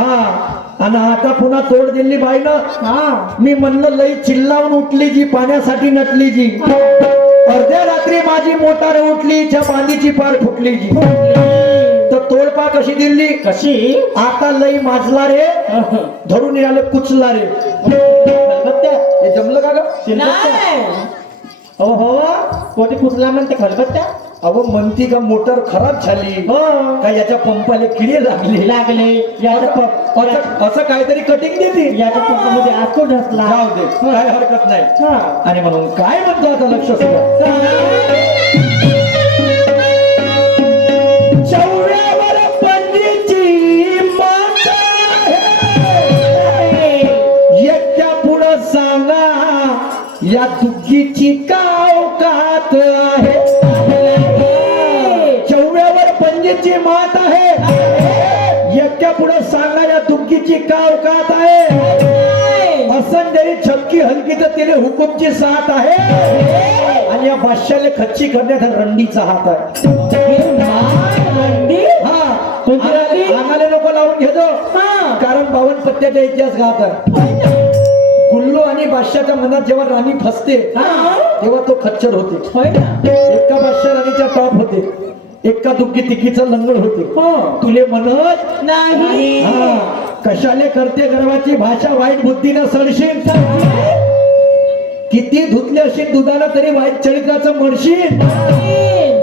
हा आणि आता पुन्हा तोड दिली बाईनं. हा मी म्हणलं लई चिल्लावून उठली जी पाण्यासाठी नटली जी. अर्ध्या रात्री माझी मोटार उठली च्या बांधीची पार फुटली जी. तर तोडपा कशी दिली कशी आता लई माजला रे धरून याले कुचला रे. हे जमलं का ग? हो हो कोणी पुसला म्हणते खलबत्त्या. अहो म्हणती का मोटर खराब झाली हो का याच्या पंपाला किडे लागले लागले याच्या असं काहीतरी कटिंग देते. याच्या पंपामध्ये आको ढसला. जाऊ दे काय हरकत नाही. हा आणि म्हणून काय म्हणतो आता लक्ष सुद्धा चौऱ्यावर पंडितची माता आहे. एकट्या पुढं सांगा या दुःखीची कावकात आहे. चौऱ्यावर पंडितची मात आहे. एकट्या पुढं सांगा या दुःखीची कावकात आहे. असं जरी छक्की हलकी तर तिने हुकुमची साथ आहे. आणि या बादशाला खच्ची करण्यात रंडीचा हात आहे. आम्हाला नको लावून घेतो कारण 52 पत्त्याचा इतिहास गात आहे. गुल्लू आणि बादशाच्या मनात जेव्हा राणी फसते तेव्हा तो खच्चर होते. एका बादशाह राणीच्या टॉप होते एका दुःखी तिकीचं लंगड होते. तुले म्हणत नाही कशाले करते गर्वाची भाषा वाईट बुद्धीनं सडशील. किती धुतले असेल दुधानं तरी वाईट चरित्राचं म्हणशील.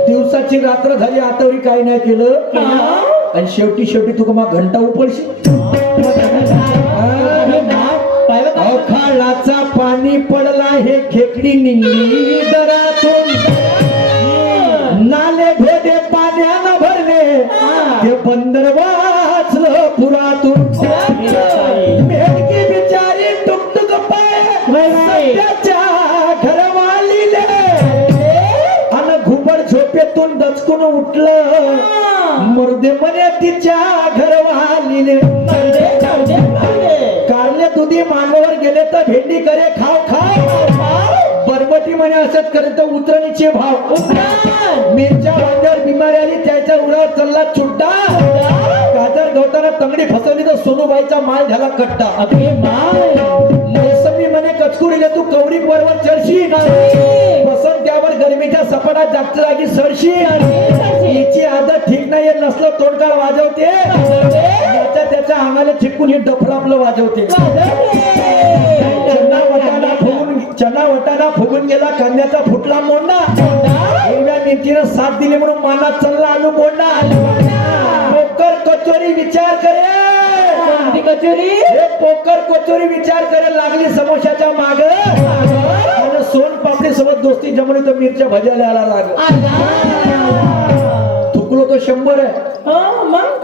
दिवसाची रात्र झाली आतावरी काय नाही केलं आणि शेवटी तुका मग घंटा उपडशील. अवखाळाचा पाणी पडला हे खेकडी निघली दरातून. नाले भेदे पाण्यानं भरले ते बंदर वाचलं पुरातून. मेडकी बिचारी टुकटुक पाय सध्याच्या घरवालीले आणि घुबड झोपेतून दचकून उठलं मुर्दे म्हणे तिच्या घरवालीले. कारले दुधी मांगावर गेले तर भेंडी करे खाव खाव. बरबटी म्हणे असंच करे तर उतरणीचे भाव. मिरच्या वांग्यावर बिमारी आली त्याच्या उडावर चालला चुड्डा. गाजर गवताना तंगडी फसवली तर सोनूबाईचा माल झाला कट्टा. मोसमी म्हणे कचकुरीले तू कवरी बरोबर चढशी बसन त्यावर गरमीच्या सपाटात जास्त जागी सरशी. हिची आदत ठीक नाही नसलं तोडकाळ वाजवते. त्याच्या अंगाला चिटकून हे डफर आपलं वाजवते. चना वटाना फुगून गेला कांद्याचा फुटला मोंडा. हिरव्या मिरचीनं साथ दिली म्हणून मानात चालला आलू बोंडा. पोकर कचोरी विचार करे कचोरी पोकर कचोरी विचार करे लागली समोशाच्या माग. आणि सोन पापडी सोबत दोस्ती जमली तर मिरच्या भज्याला आला लाग. थुकलो तो 100 आहे.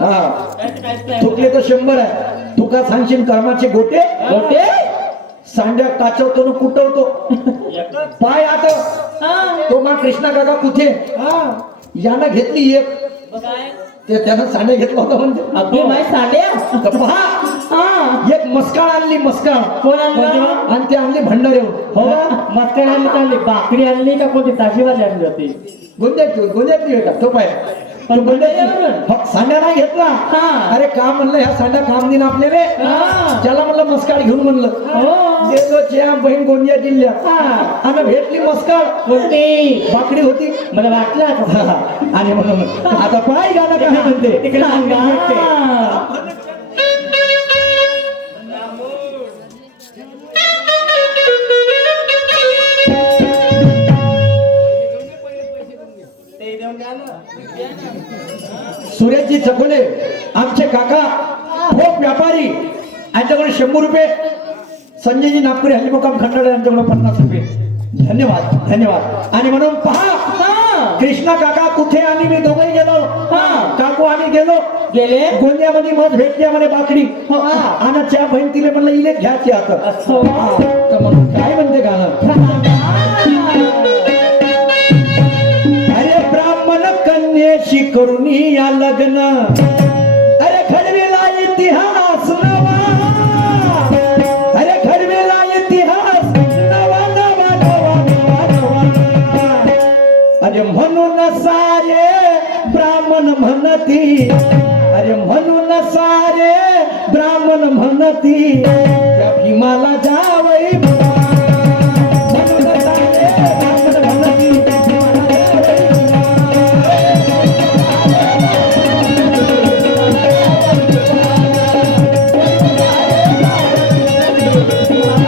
हा थुकले तर 100 आहे. तुका सांगशील कर्माचे गोटे गोटे सांड्या काचवतो न कुटवतो पाय आता. तो मा कृष्णा काका कुठे यानं घेतली एक त्यानं सांड्या घेतला होता म्हणजे साड्या पहा एक मस्काळ आणली. मस्काळ कोण आणली आणि ते आणली भंडारे. हो मस्काळ आणली बाकरी आणली का कोणती ताशीवाली आणली होती. गोंद्यातली होता तो पाय सांड्या नाही घेतला. अरे का म्हणलं ह्या सांड्या काम दिन आपल्याला. त्याला म्हणलं मस्काळ घेऊन म्हणलं बहीण गोंदिया जिल्ह्यात आम्ही भेटली. मस्काळ कोणती बाकडी होती मला वाटलं. आणि म्हणून आता पाय गाणं काय म्हणते सुरेशजी चकोले आमचे काका ठोक व्यापारी यांच्याकडे 100 रुपये. संजयजी नागपुरी हल्ली मुकाम खंडाळे यांच्याकडे 50 रुपये. धन्यवाद धन्यवाद. आणि म्हणून पहा कृष्णा काका कुठे आणि मी दोघे गेलो. काकू आम्ही गेले गोंदियामध्ये मज भेटली म्हणे बाकडी. आणि त्या बहीण तिले म्हणलं इले घ्यायची आता. म्हणून काय म्हणते गाणं कन्येशी करून या लग्न. अरे घडवेला इतिहास नवा. अरे घडवेला इतिहास नवा नवा नवा नवा नवा. अरे म्हणून सारे ब्राह्मण म्हणती. अरे म्हणून सारे ब्राह्मण म्हणती त्या भीमाला जावई बुवा. म्हणून सारे ब्राह्मण म्हणती भीमाला जावई बुवा.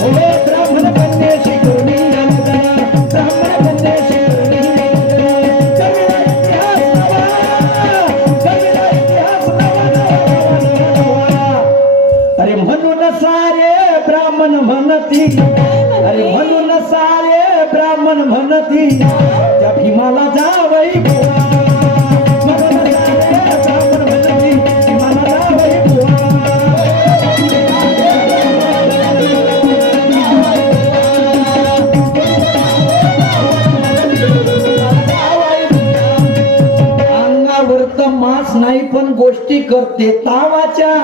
हो ब्राह्मण कन्येशी करुणी अंजना, ब्राह्मण कन्येशी करुणी अंजना. कविला इतिहास नवा, कविला इतिहास नवा. अरे म्हणून सारे ब्राह्मण म्हणती, अरे म्हणून सारे ब्राह्मण म्हणती त्या भीमाला जावई बुवा. म्हणून सारे ब्राह्मण म्हणती भीमाला जावई बुवा. अंगावर तर मास नाही पण गोष्टी करते तावाच्या.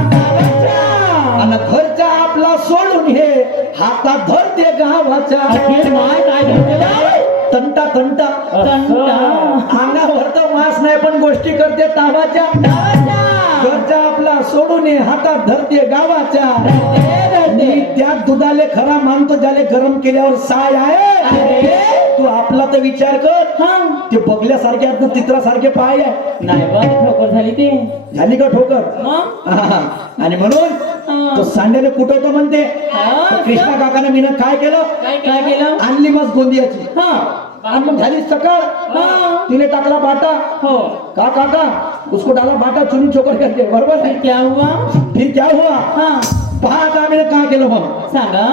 आणि घरचा आपला सोडून हे हातात धरते गावाच्या. अखेर माय काय घेतलं? तंटा तंटा अंगावर तर मास नाही पण गोष्टी करते तावाच्या. घरचा आपला सोडून हे हातात धरते गावाच्या. मी त्या दुधाले खरा मानतो ज्याले गरम केल्यावर साय आहे. तू आपला तर विचार कर. ते बगल्यासारखे आहेत ना, चित्रासारखे पाय आहे. नाही बा ठोकर झाली ते. झाली का ठोकर? मग हा. आणि म्हणून तो सांड्याने कुठवतो म्हणते. तर कृष्णा काकाने मीनं काय केलं? काय केलं? आणली मस्त गोंदियाची. हा आणि मग झाली सकाळ. तिने टाकला बाटा. हो. का काका उसको डाला बाटा चुनी चोकर करके. बरोबर फिर क्या हुआ? फिर क्या हुआ? हा पहा आता मी काय केलं मग. सांगा.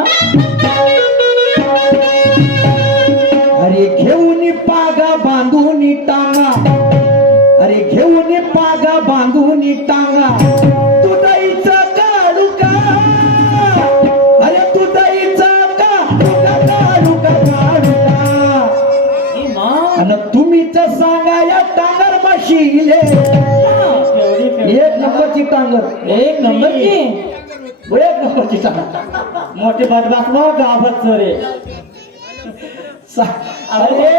अरे घेऊन पागा बांधून टांगा, अरे घेऊन पागा बांधून टांगा. तुदाईचा काढू का, अरे तुदाईचा काढू का. ए मा. आणि तुम्हीच सांगा या टांगर माशीले. एक नंबरची टांगर. एक नंबर की. एक नंबरची टांगर. मोठे बदमाश मग गावात चोरे. अरे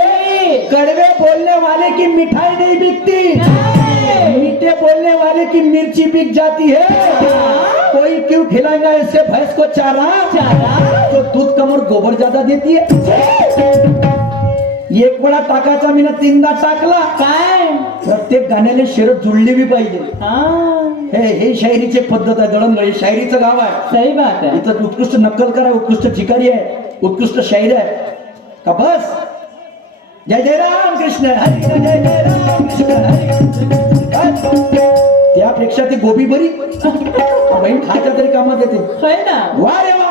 कड़वे बोलने वाले की मिठाई नहीं बिकती, मीठे बोलने वाले की मिर्ची बिक जाती है. कोई क्यों खिलाएगा इससे भैंस को चारा, तो दूध कम और गोबर ज्यादा देती है. एक वेळा टाकायचा मी ना तीनदा टाकला. काय? प्रत्येक गाण्याने शरद जुळली बी पाहिजे. हे शायरीची पद्धत आहे. दळणगळी शायरीचं गाव आहे. सही बात है. इथं उत्कृष्ट नक्कलकार आहे, उत्कृष्ट चिकारी आहे, उत्कृष्ट शाहीर आहे का. बस जय जय राम कृष्ण हरी, जय जय राम कृष्ण हरी. त्यापेक्षा ती गोबी बरी बहीण खायच्या तरी कामात येते. होय ना. वा रे वा.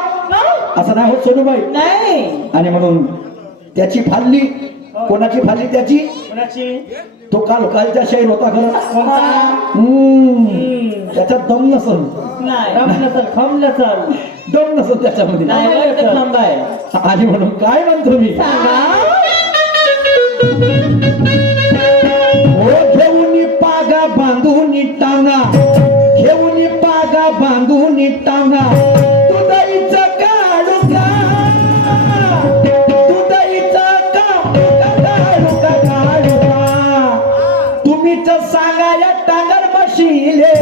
असं नाही होत सोनूबाई. नाही. आणि म्हणून त्याची फाल्ली. कोणाची फाल्ली त्याची? तो कालचा शाहीर होता खरं. त्याच्यात दम नसल. नाही. रम नसल, खम नसल. दम नसल त्याच्यामध्ये. नाही खंब आहे. आणि म्हणून काय म्हणतो मी. हो घेऊन पागा बांधून टांगा, घेऊन पागा बांधून टांगा. तुदाईचा काढू का, तुदाईचा काढू का. तुम्हीच सांगा या टांगर मशीले,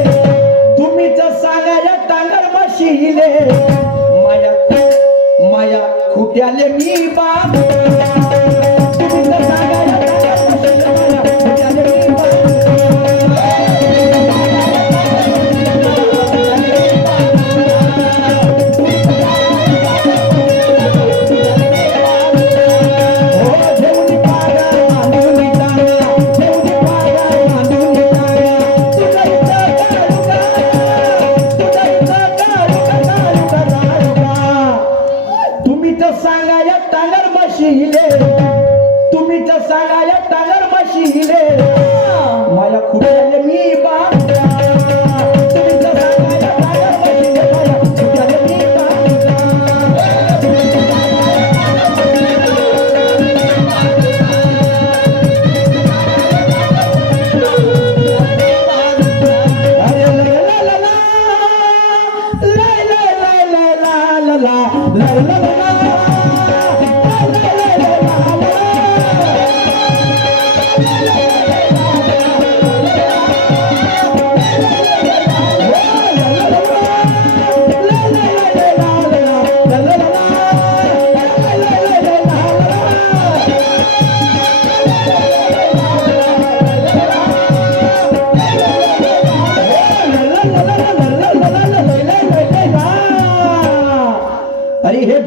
तुम्हीच सांगा या टांगर मशीले. माया खुट्याले मी बाप. तुम्हीच सांगा या टांगर मशीले, माया खुट्याले मी बाप.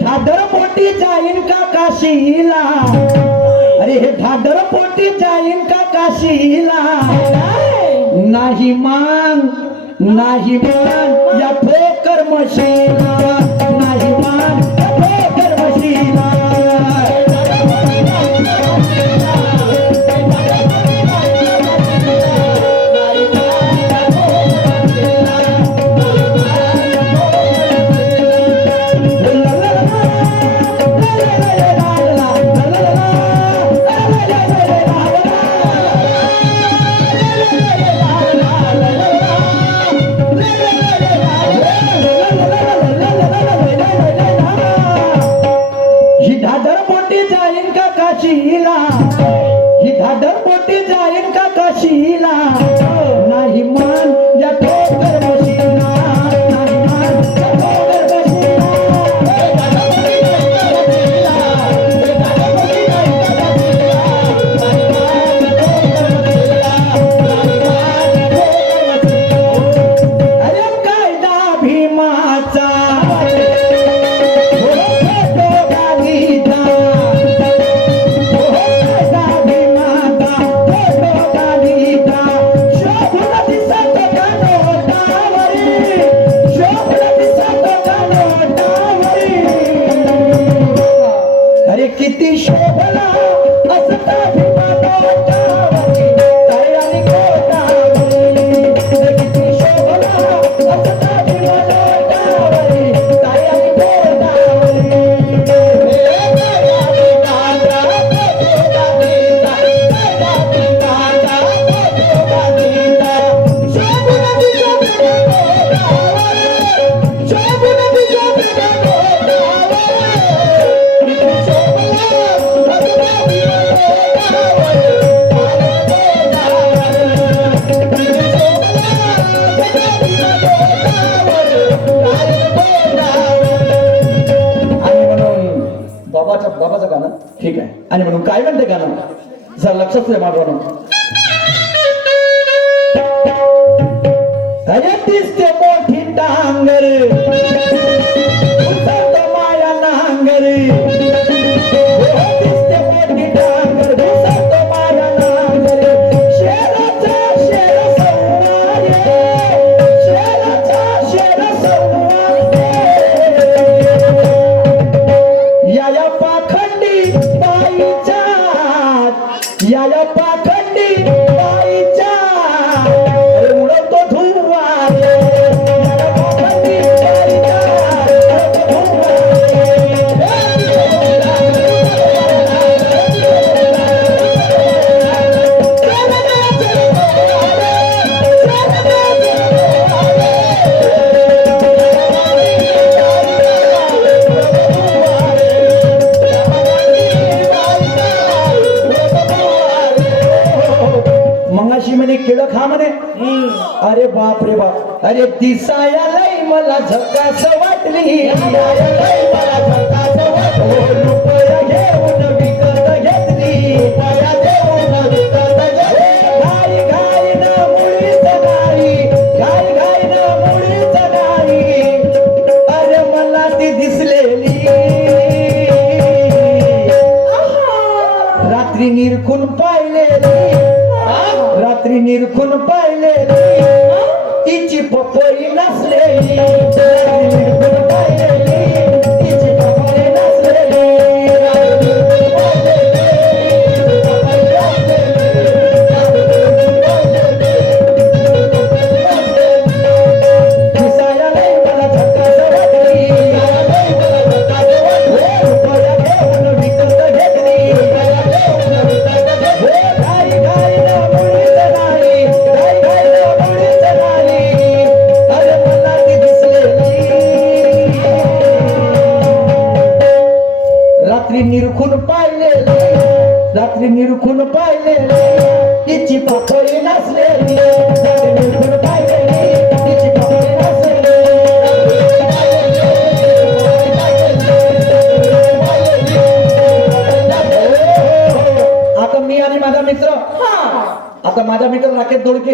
ढाढर पोटी जाईन का काशीला, अरे हे ढाढर पोटी जाईन का काशीला, नाही मान नाही मान या ठोकर मशीला, नाही मान या ठोकर मशीला. ही ढाढर पोटी जाईन का काशीला, ही ढाढर पोटी जाईन का काशीला, नाही मान या ठोकर मशीला, नाही मान या ठोकर मशीला. अरे कायदा भीमाचा किती शोभला असता भीमा गोटावरी, तयारी गोटावरी. किती शोभला असता भीमा गोटावरी, तयारी गोटावरी. बाबाचं गाणं ठीक आहे. आणि म्हणून काय म्हणते गाणं जरा लक्षात द्या माझं. अरे दिसते मोठी टांगर घुसत माया नांगर, दिसते मोठी टांगर घुसत माया नांगर, शेराचा शेर संवाद, शेराचा शेर संवाद. या पाखंडी बाईच्या, या पाखंडी बाईच्या उडतो धुवा, या पाखंडी बाईच्या मंगाशी म्हणे केळं खा म्हणे. अरे बाप रे बाप, अरे दिसाया लई मला झकास वाटली, मला झकास वाटली, रुपया घेऊन विकत घेतली, रुपया घेऊन विकत घेतली. घाई घाई न मुळीच नाही, घाई घाई न मुळीच नाही, अरे मला ती दिसलेली रात्री निरखून पाहिलेली, रात्री निरखून पाहिलेली, तिची पपई नसलेली, निरखून पाहिलेली, तिची पपई नसलेली, दिसाया लई मला झकास वाटली, रुपया घेऊन विकत घेतली, घाई घाई न मुळीच नाही, घाई घाई न मुळीच नाही, अरे मला ती दिसलेली रात्री निरखून पाहिलेली, रात्री निरखून पाहिलेली, तिची पपई नसलेली, रात्री निरखून पाहिलेली, तिची पपई नसलेली. आता मी आणि माझा मित्र, आता माझा मित्र राकेश दोडके